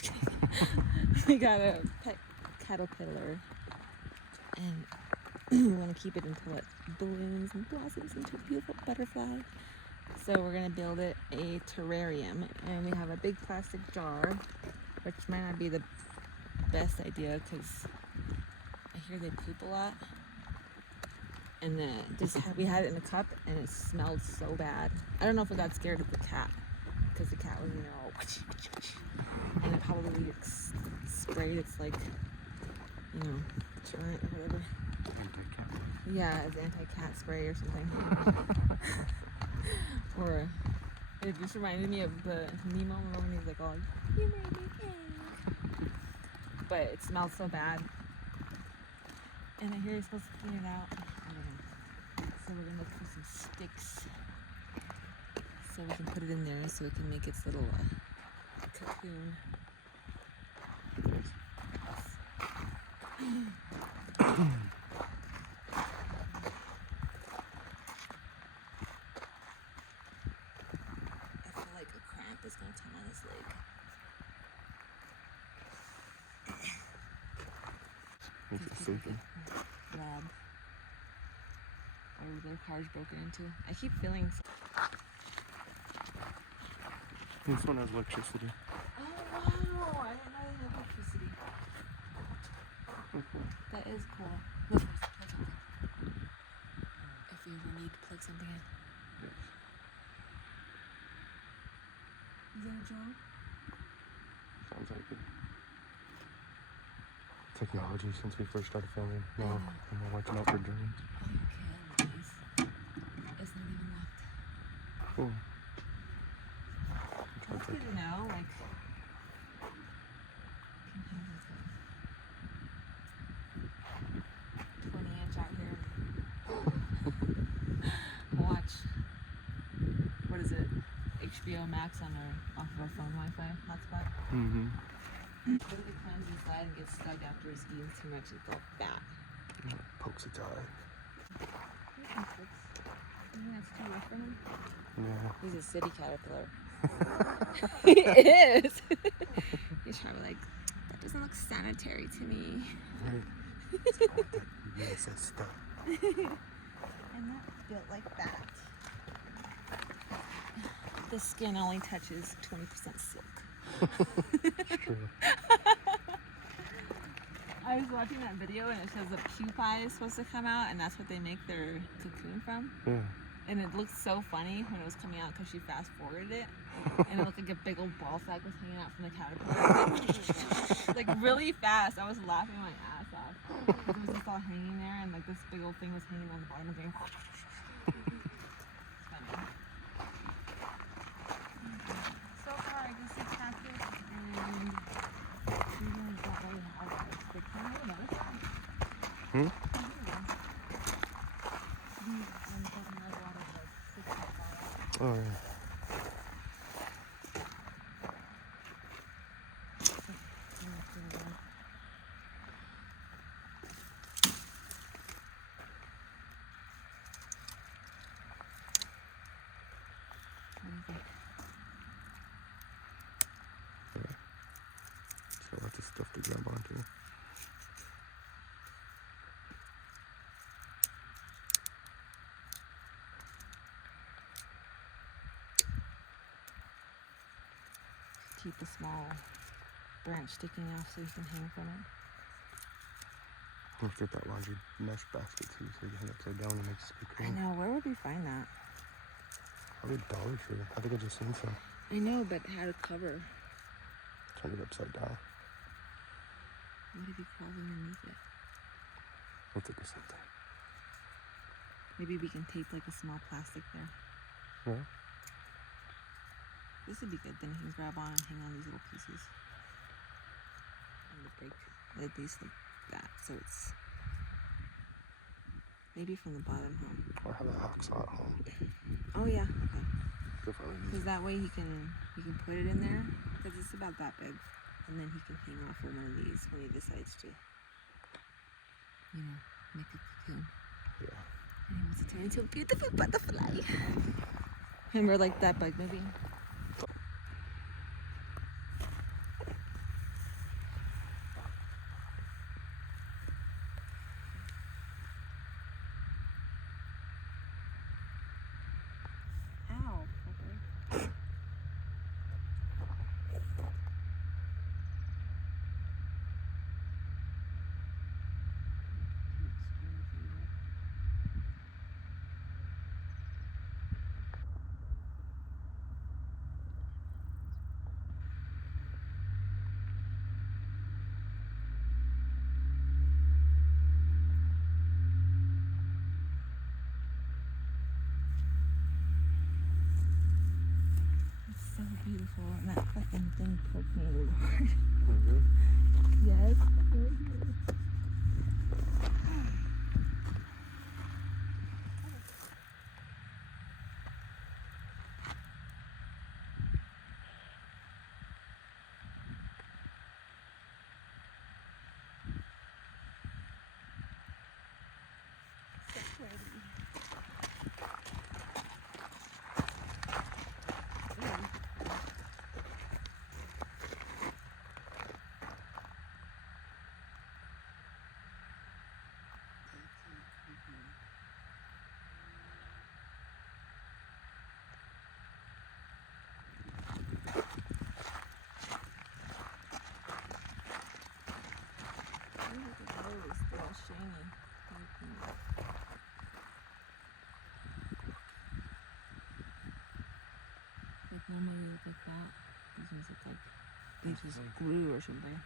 just kidding. We got a pet caterpillar, and we want to keep it until it balloons and blossoms into a beautiful butterfly. So we're gonna build it a terrarium, and we have a big plastic jar, which might not be the best idea because I hear they poop a lot. And we had it in a cup, and it smelled so bad. I don't know if it got scared of the cat, because the cat was, and it probably sprayed its deterrent or whatever. Anti-cat. Yeah, it's anti-cat spray or something. Or it just reminded me of the Nemo moment when he's like, "Oh, you made me ink." But it smelled so bad, and I hear you're supposed to clean it out. So we're gonna look for some sticks so we can put it in there so it can make its little cocoon. I feel like a cramp is gonna come on his leg. What's it sleeping? Rob. Or their car's broken into. I keep feeling. This one has electricity. Oh wow! I didn't know they had electricity. That is cool. Look, plug something. If you ever need to plug something in. Yes. Is that a joke? Sounds like it. Technology since we first started filming. No, I'm not watching out for drones. Oh, you can, please. It's not even locked. Cool. That's good to know, 20-inch out here. Watch. What is it? HBO Max off of our phone Wi-Fi hotspot. Mm-hmm. What if it climbs inside and gets stuck after it's eaten too much? It's all fat. Pokes its eye. You think that's too rough for him? Yeah. He's a city caterpillar. He is. He's probably like, that doesn't look sanitary to me. Right. It's got that USS stuff. I'm not built like that. The skin only touches 20% silk. It's true. I was watching that video and it shows a pupae is supposed to come out, and that's what they make their cocoon from. Yeah. And it looked so funny when it was coming out because she fast forwarded it, and it looked like a big old ball sack was hanging out from the caterpillar. Like really fast. I was laughing my ass off. It was just all hanging there, and like this big old thing was hanging on the bottom of it. So far, I can see cactus and even don't really have that. They kind of notice that. Hmm? Oh, yeah. So lots of stuff to grab onto. Keep the small branch sticking off so you can hang from it. Let's get that laundry mesh basket too, so you hang upside down and makes it cool. I know, where would we find that? Probably Dollar Tree. I think I just seen some. I know, but how to cover? Turn it upside down. What if you crawl underneath it? We'll think of something. Maybe we can tape like a small plastic there. Yeah. This would be good, then you can grab on and hang on these little pieces. And the break, at least like that, so it's maybe from the bottom, huh? Or have a hacksaw at home. Oh yeah, okay. Because Because that way you can put it in there, because it's about that big, and then he can hang off of one of these when he decides to, make a cocoon. Yeah. And he wants to turn into a beautiful butterfly. Remember like that bug movie? beautiful. And that fucking thing poked me really hard. Oh, really? Yes. Right here. So pretty. Really still shiny. Like normally you look like that. These ones look like they just glue or something.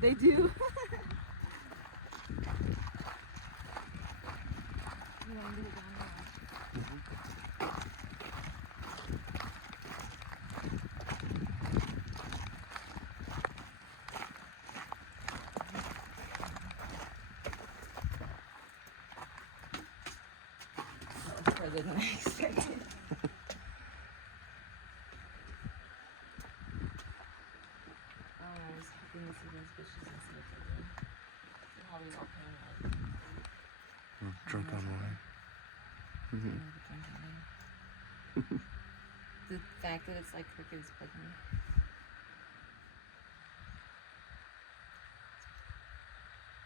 They do. You want to get it down there? Further than I expected. I was hoping to see those fishes and see if they did. They're probably all paranoid. Drunk on wine. Mm-hmm. The fact that it's like crooked is bugging me.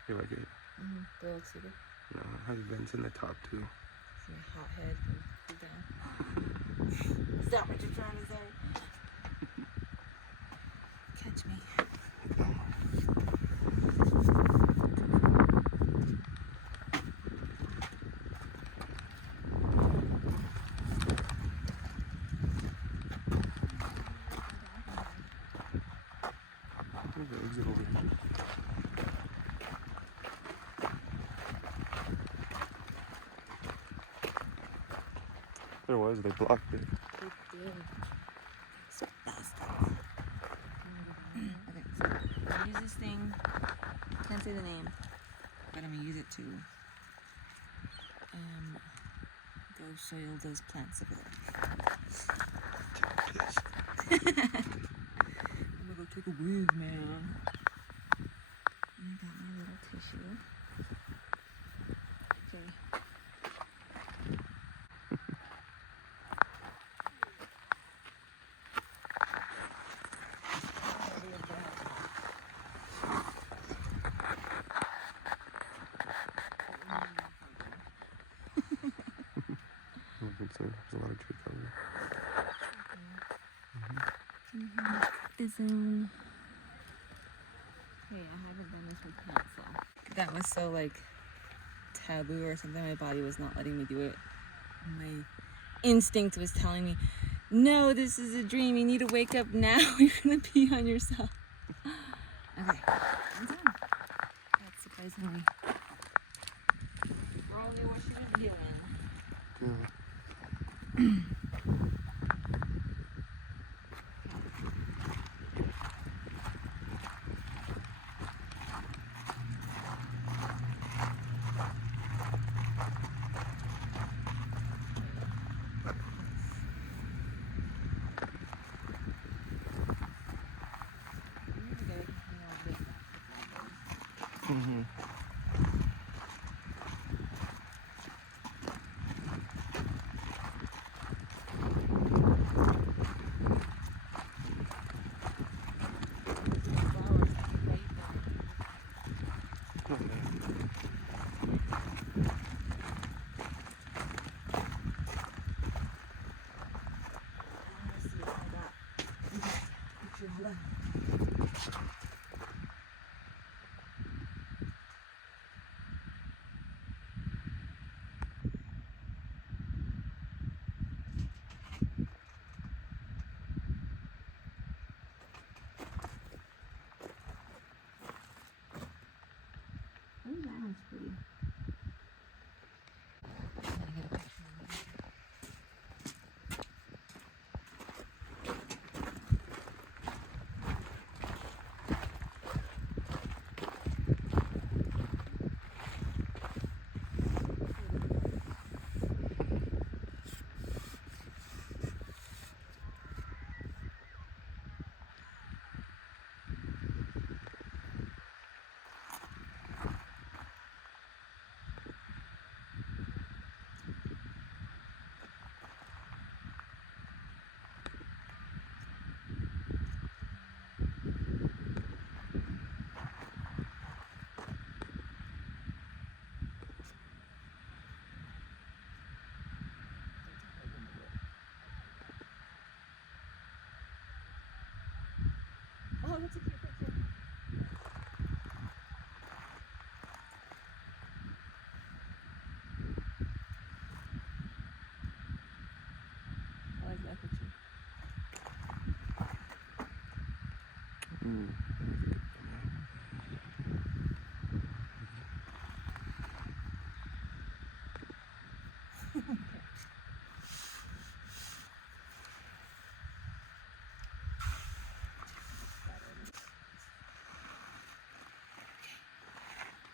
You like it? Mm-hmm. Do it look super? No, it has vents in the top too. See a hot head and cool down. Is that what you're trying to say? Catch me. There's an exit over here. There was, they blocked it. They did. Those bastards. Okay, so I'm gonna use this thing. Can't say the name, but I'm gonna use it to go soil those plants over there. Yes. I'm gonna go take a whiz, man. And I got my little tissue. Okay. I don't think so. There's a lot of tree cover. The zone. Hey, I haven't done this with plants though. That was so like taboo or something. My body was not letting me do it. My instinct was telling me, no, this is a dream. You need to wake up now. You're gonna pee on yourself. Okay, I'm done. That's surprisingly. Probably what she was doing. Yeah. Mm-hmm.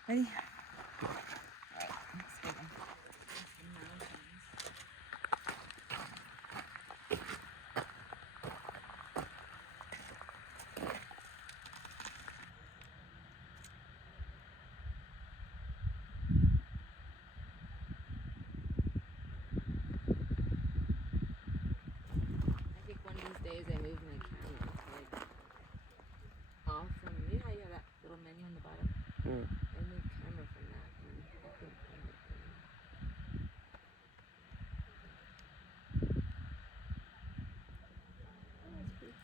Ready? Alright, let's go. Some mountains. I think one of these days I move my camera to like off from, you know how you have that little menu on the bottom? Yeah. I move camera from that and I think I might oh, that's pretty.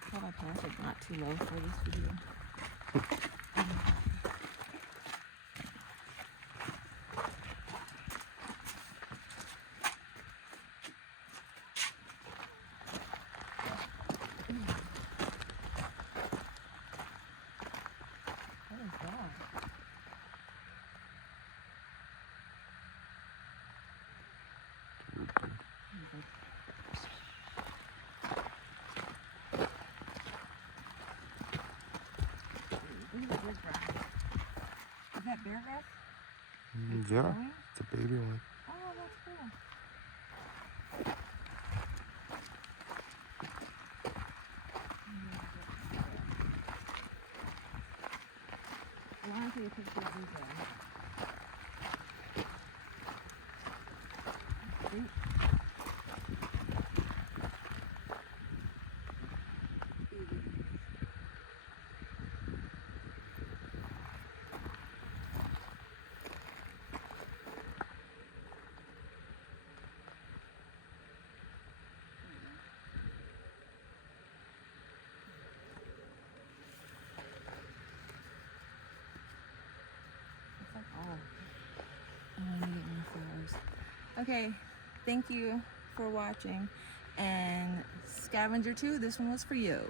I hope my pants are not too low for this video. What is that? Is that bear grass? Yeah, growing? it's a baby one. Oh, that's cool. I want to take a picture of these ones. Sweet. It's like, oh, I need to get more flowers. Okay, thank you for watching. And Scavenger 2, this one was for you.